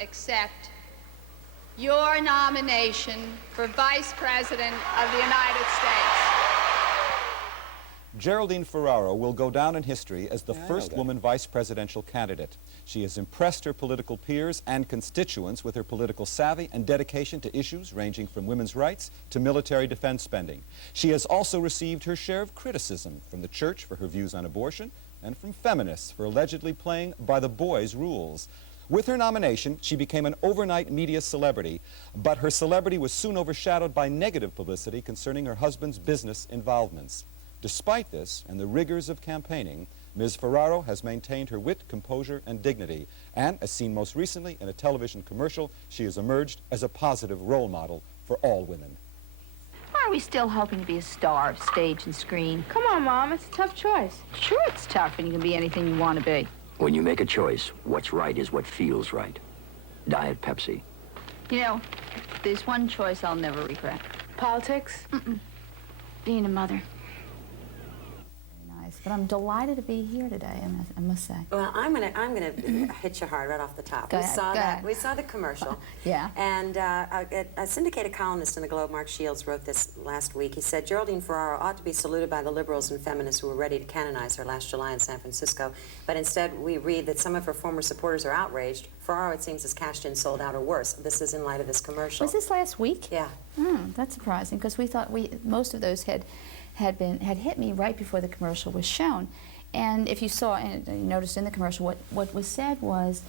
accept your nomination for Vice President of the United States. Geraldine Ferraro will go down in history as the first woman vice presidential candidate. She has impressed her political peers and constituents with her political savvy and dedication to issues ranging from women's rights to military defense spending. She has also received her share of criticism from the church for her views on abortion and from feminists for allegedly playing by the boys' rules. With her nomination, she became an overnight media celebrity, but her celebrity was soon overshadowed by negative publicity concerning her husband's business involvements. Despite this and the rigors of campaigning, Ms. Ferraro has maintained her wit, composure, and dignity, and, as seen most recently in a television commercial, she has emerged as a positive role model for all women. Why are we still hoping to be a star of stage and screen? Come on, Mom, it's a tough choice. Sure, it's tough when you can be anything you want to be. When you make a choice, what's right is what feels right. Diet Pepsi. You know, there's one choice I'll never regret. Politics? Being a mother. Nice, but I'm delighted to be here today, I must say. Well, I'm gonna hit you hard right off the top. Go ahead. We saw the commercial. Yeah. And a syndicated columnist in the Globe, Mark Shields, wrote this last week. He said, Geraldine Ferraro ought to be saluted by the liberals and feminists who were ready to canonize her last July in San Francisco. But instead, we read that some of her former supporters are outraged. Ferraro, it seems, is cashed in, sold out, or worse. This is in light of this commercial. Was this last week? Yeah. That's surprising, because we thought most of those had hit me right before the commercial was shown. And if you saw, and you noticed in the commercial, what was said was,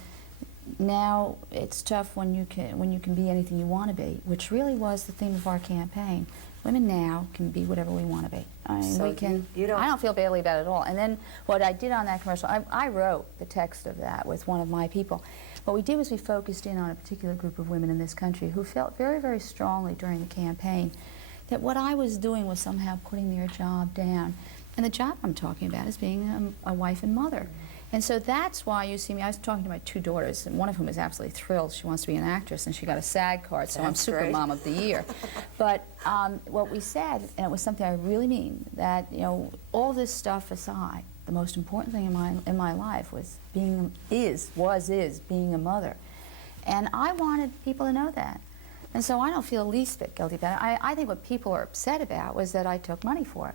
now it's tough when you can be anything you want to be, which really was the theme of our campaign. Women now can be whatever we want to be. I mean, So we can. you don't. I don't feel badly about it at all. And then what I did on that commercial, I wrote the text of that with one of my people. What we did was we focused in on a particular group of women in this country who felt very, very strongly during the campaign that what I was doing was somehow putting their job down. And the job I'm talking about is being a wife and mother. And so that's why you see me. I was talking to my two daughters, and one of whom is absolutely thrilled. She wants to be an actress, and she got a SAG card, so I'm Super great. Mom of the Year. But what we said, and it was something I really mean, that, you know, all this stuff aside, the most important thing in my life was being a mother. And I wanted people to know that. And so I don't feel the least bit guilty about it. I think what people are upset about was that I took money for it.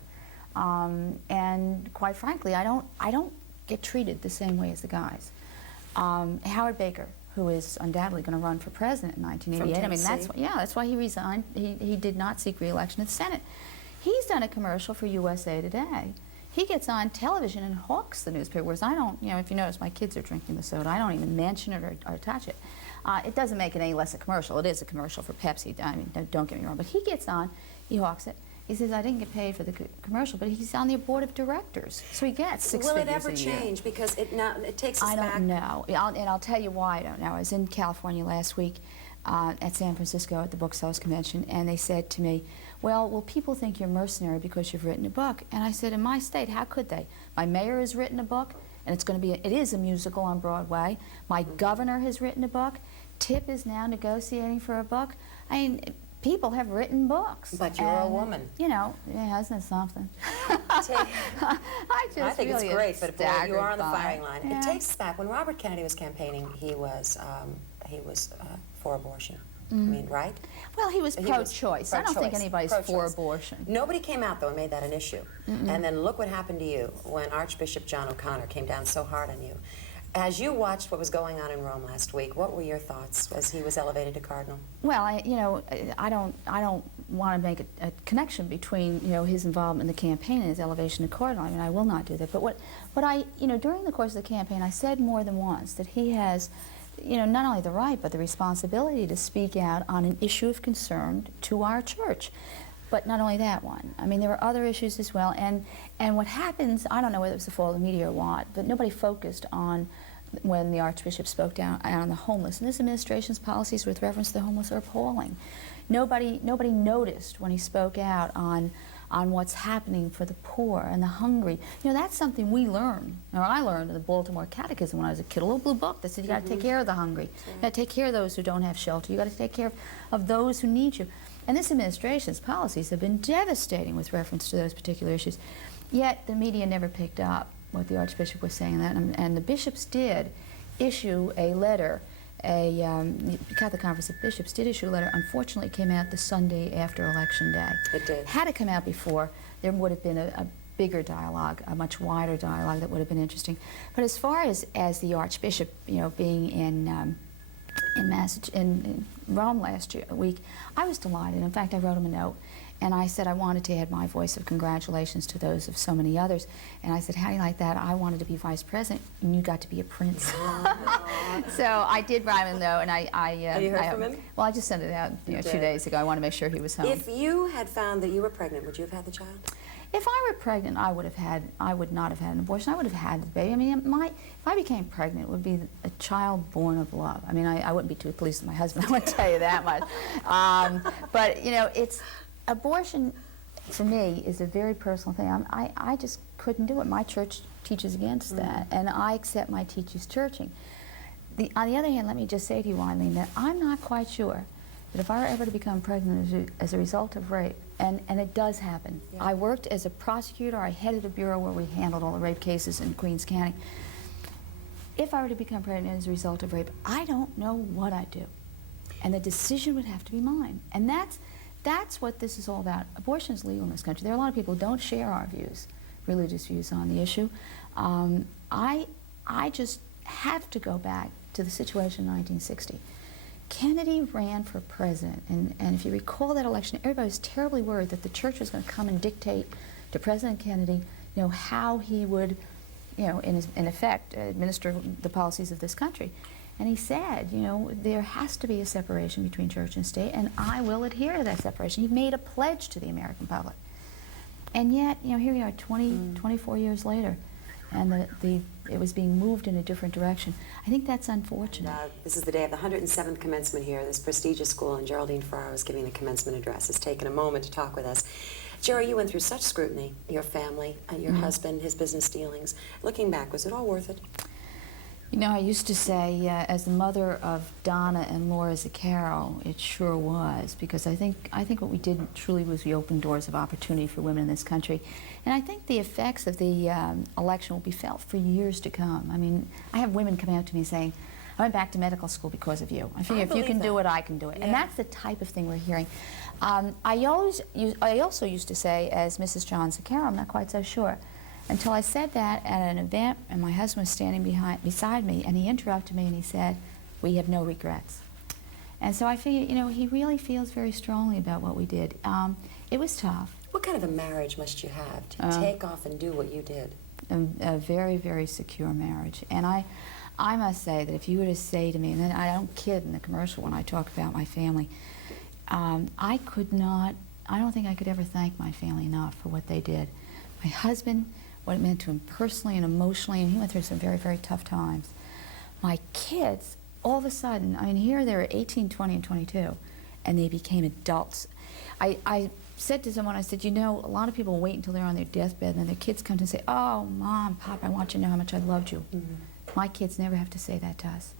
And quite frankly, I don't get treated the same way as the guys. Howard Baker, who is undoubtedly going to run for president in 1988. I mean, that's why he resigned. He did not seek re-election in the Senate. He's done a commercial for USA Today. He gets on television and hawks the newspaper, whereas I don't, you know, if you notice, my kids are drinking the soda. I don't even mention it or touch it. It doesn't make it any less a commercial. It is a commercial for Pepsi. I mean, don't get me wrong. But he gets on, he hawks it. He says, I didn't get paid for the commercial, but he's on the board of directors. So he gets six figures a year. Will it ever change? Because it takes us back. I don't know. And I'll tell you why I don't know. I was in California last week at San Francisco at the Booksellers Convention, and they said to me, well, will people think you're mercenary because you've written a book? And I said, in my state, how could they? My mayor has written a book, and it is a musical on Broadway. My governor has written a book. Tip is now negotiating for a book. I mean, people have written books. But you're a woman. You know, yeah, isn't it something? I think really it's great, but boy, you are on the by firing line. Yeah. It takes us back. When Robert Kennedy was campaigning, he was for abortion. I mean, right? Well, he was pro-choice. I don't think anybody's for abortion. Nobody came out, though, and made that an issue. And then look what happened to you when Archbishop John O'Connor came down so hard on you. As you watched what was going on in Rome last week, what were your thoughts as he was elevated to cardinal? Well, I don't want to make a connection between, you know, his involvement in the campaign and his elevation to cardinal. I mean, I will not do that. But what I, you know, during the course of the campaign, I said more than once that he has, you know, not only the right but the responsibility to speak out on an issue of concern to our church. But not only that one. I mean, there are other issues as well. And what happens, I don't know whether it was the fault of the media or what, but nobody focused on when the Archbishop spoke down on the homeless. And this administration's policies with reference to the homeless are appalling. Nobody noticed when he spoke out on what's happening for the poor and the hungry. You know, that's something we learn, or I learned in the Baltimore Catechism when I was a kid, a little blue book that said you got to take care of the hungry. You got to take care of those who don't have shelter. You got to take care of those who need you. And this administration's policies have been devastating with reference to those particular issues. Yet the media never picked up what the Archbishop was saying, and the bishops did issue a letter the Catholic Conference of Bishops did issue a letter. Unfortunately, it came out the Sunday after Election Day. It did. Had it come out before, there would have been a bigger dialogue, a much wider dialogue that would have been interesting. But as far as the Archbishop, being in Rome last week, I was delighted. In fact, I wrote him a note, and I said I wanted to add my voice of congratulations to those of so many others. And I said, how do you like that? I wanted to be vice president, and you got to be a prince. So I did write him a note, and Have you heard from him? Well, I just sent it out 2 days ago. I want to make sure he was home. If you had found that you were pregnant, would you have had the child? If I were pregnant, I would not have had an abortion. I would have had the baby. I mean, if I became pregnant, it would be a child born of love. I mean, I wouldn't be too pleased with my husband, I want to tell you that much. But, it's abortion, for me, is a very personal thing. I just couldn't do it. My church teaches against that, and I accept my teacher's churching. On the other hand, let me just say to you, Eileen, that I'm not quite sure that if I were ever to become pregnant as a result of rape, and it does happen. Yeah. I worked as a prosecutor. I headed a bureau where we handled all the rape cases in Queens County. If I were to become pregnant as a result of rape, I don't know what I'd do. And the decision would have to be mine. And that's what this is all about. Abortion is legal in this country. There are a lot of people who don't share our views, religious views on the issue. I just have to go back to the situation in 1960. Kennedy ran for president, and if you recall that election, everybody was terribly worried that the church was going to come and dictate to President Kennedy, how he would, in effect, administer the policies of this country. And he said, there has to be a separation between church and state, and I will adhere to that separation. He made a pledge to the American public. And yet, here we are 24 years later, and it was being moved in a different direction. I think that's unfortunate. This is the day of the 107th commencement here, this prestigious school, and Geraldine Ferraro is giving the commencement address. Has taken a moment to talk with us. Jerry, you went through such scrutiny, your family, and your husband, his business dealings. Looking back, was it all worth it? I used to say, as the mother of Donna and Laura Zaccaro, it sure was, because I think what we did truly was we opened doors of opportunity for women in this country. And I think the effects of the election will be felt for years to come. I mean, I have women coming up to me saying, I went back to medical school because of you. I figure if you can do it, I can do it. Yeah. And that's the type of thing we're hearing. I also used to say, as Mrs. John Zaccaro, I'm not quite so sure, until I said that at an event, and my husband was standing beside me, and he interrupted me and he said, we have no regrets. And so I figure, he really feels very strongly about what we did. It was tough. What kind of a marriage must you have to take off and do what you did? A very, very secure marriage. And I must say that if you were to say to me, and then I don't kid in the commercial when I talk about my family, I don't think I could ever thank my family enough for what they did. My husband, what it meant to him personally and emotionally, and he went through some very, very tough times. My kids, all of a sudden, here they were 18, 20, and 22, and they became adults. I said to someone, I said, a lot of people wait until they're on their deathbed, and then their kids come to say, oh, Mom, Pop, I want you to know how much I loved you. Mm-hmm. My kids never have to say that to us.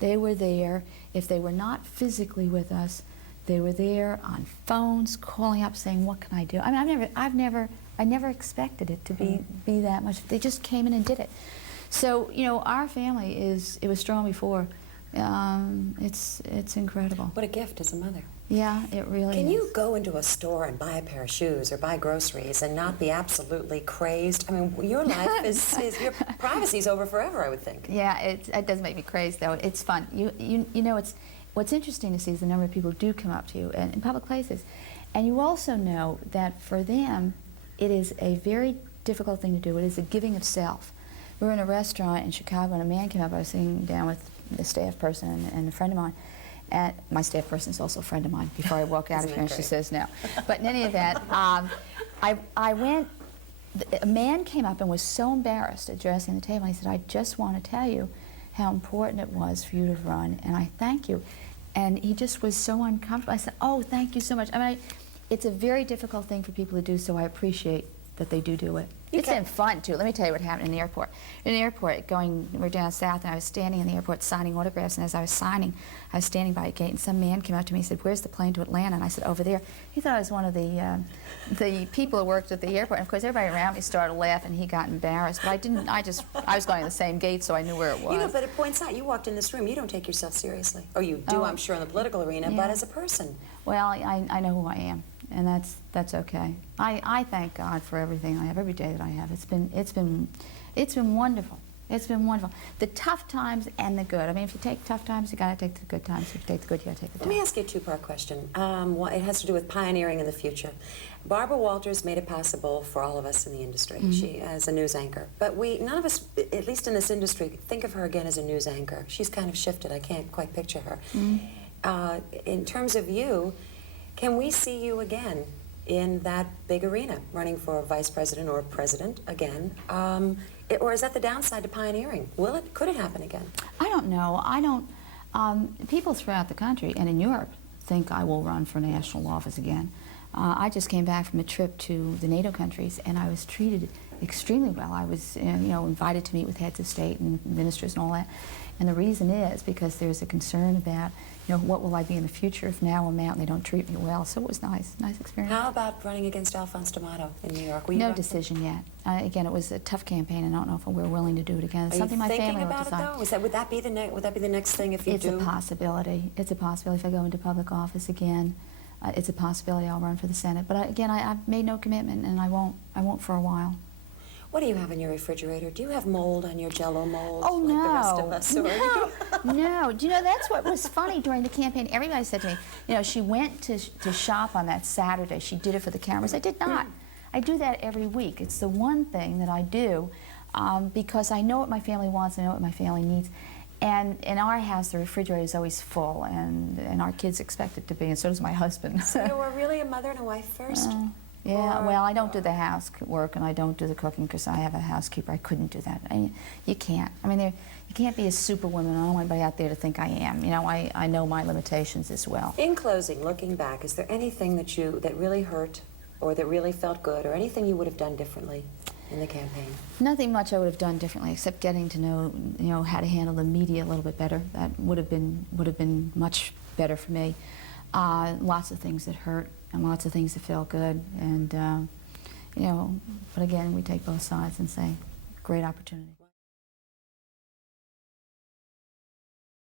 They were there. If they were not physically with us, they were there on phones, calling up, saying, what can I do? I never expected it to be that much. They just came in and did it. So, our family it was strong before. It's incredible. What a gift as a mother. Yeah, it really is. Can you go into a store and buy a pair of shoes or buy groceries and not be absolutely crazed? Your life is your privacy's over forever, I would think. Yeah, it does make me crazed, though. It's fun. What's interesting to see is the number of people who do come up to you in public places. And you also know that for them, it is a very difficult thing to do. It is a giving of self. We were in a restaurant in Chicago, and a man came up. I was sitting down with a staff person and a friend of mine. And my staff person is also a friend of mine. Before I walk out of here, and she says no. But in any event, I went. A man came up and was so embarrassed addressing the table. He said, I just want to tell you how important it was for you to run, and I thank you. And he just was so uncomfortable. I said, oh, thank you so much. It's a very difficult thing for people to do, so I appreciate that they do it. It's been fun, too. Let me tell you what happened in the airport. In the airport, we're down south, and I was standing in the airport signing autographs, and as I was signing, I was standing by a gate, and some man came up to me and said, "Where's the plane to Atlanta?" And I said, "Over there." He thought I was one of the people who worked at the airport, and of course, everybody around me started laughing, and he got embarrassed, but I didn't, I was going to the same gate, so I knew where it was. You know, but it points out, you walked in this room, you don't take yourself seriously. Or you do, I'm sure, in the political arena, but as a person. Well, I know who I am, and that's okay. I thank God for everything I have, every day that I have. It's been wonderful. It's been wonderful. The tough times and the good. I mean, if you take tough times, you got to take the good times. If you take the good, you got to take the tough. Let me ask you a two-part question. It has to do with pioneering in the future. Barbara Walters made it possible for all of us in the industry. She as a news anchor, but none of us, at least in this industry, think of her again as a news anchor. She's kind of shifted. I can't quite picture her. In terms of you, can we see you again in that big arena, running for vice president or president again? Or is that the downside to pioneering? Could it happen again? I don't know. People throughout the country and in Europe think I will run for national office again. I just came back from a trip to the NATO countries, and I was treated extremely well. I was, invited to meet with heads of state and ministers and all that. And the reason is because there's a concern about, what will I be in the future if now I'm out and they don't treat me well. So it was nice experience. How about running against Alphonse D'Amato in New York? No decision yet. Again, it was a tough campaign, and I don't know if we're willing to do it again. It's something my family will decide. Would that be the next thing if you do? It's a possibility. It's a possibility if I go into public office again. It's a possibility I'll run for the Senate. But again, I've made no commitment, and I won't for a while. What do you have in your refrigerator? Do you have mold on your Jell-O mold? Oh, like no. the rest of us? No. Do you know, that's what was funny during the campaign. Everybody said to me, she went to shop on that Saturday. She did it for the cameras. I did not. I do that every week. It's the one thing that I do because I know what my family wants, I know what my family needs. And in our house, the refrigerator is always full, and our kids expect it to be, and so does my husband. So you were really a mother and a wife first? Yeah, well, I don't do the housework, and I don't do the cooking because I have a housekeeper. I couldn't do that. You can't. I mean, you can't be a superwoman. I don't want anybody out there to think I am. I know my limitations as well. In closing, looking back, is there anything that really hurt or that really felt good, or anything you would have done differently in the campaign? Nothing much I would have done differently, except getting to know, how to handle the media a little bit better. That would have been much better for me. Lots of things that hurt, and lots of things that felt good, and but again, we take both sides and say, great opportunity.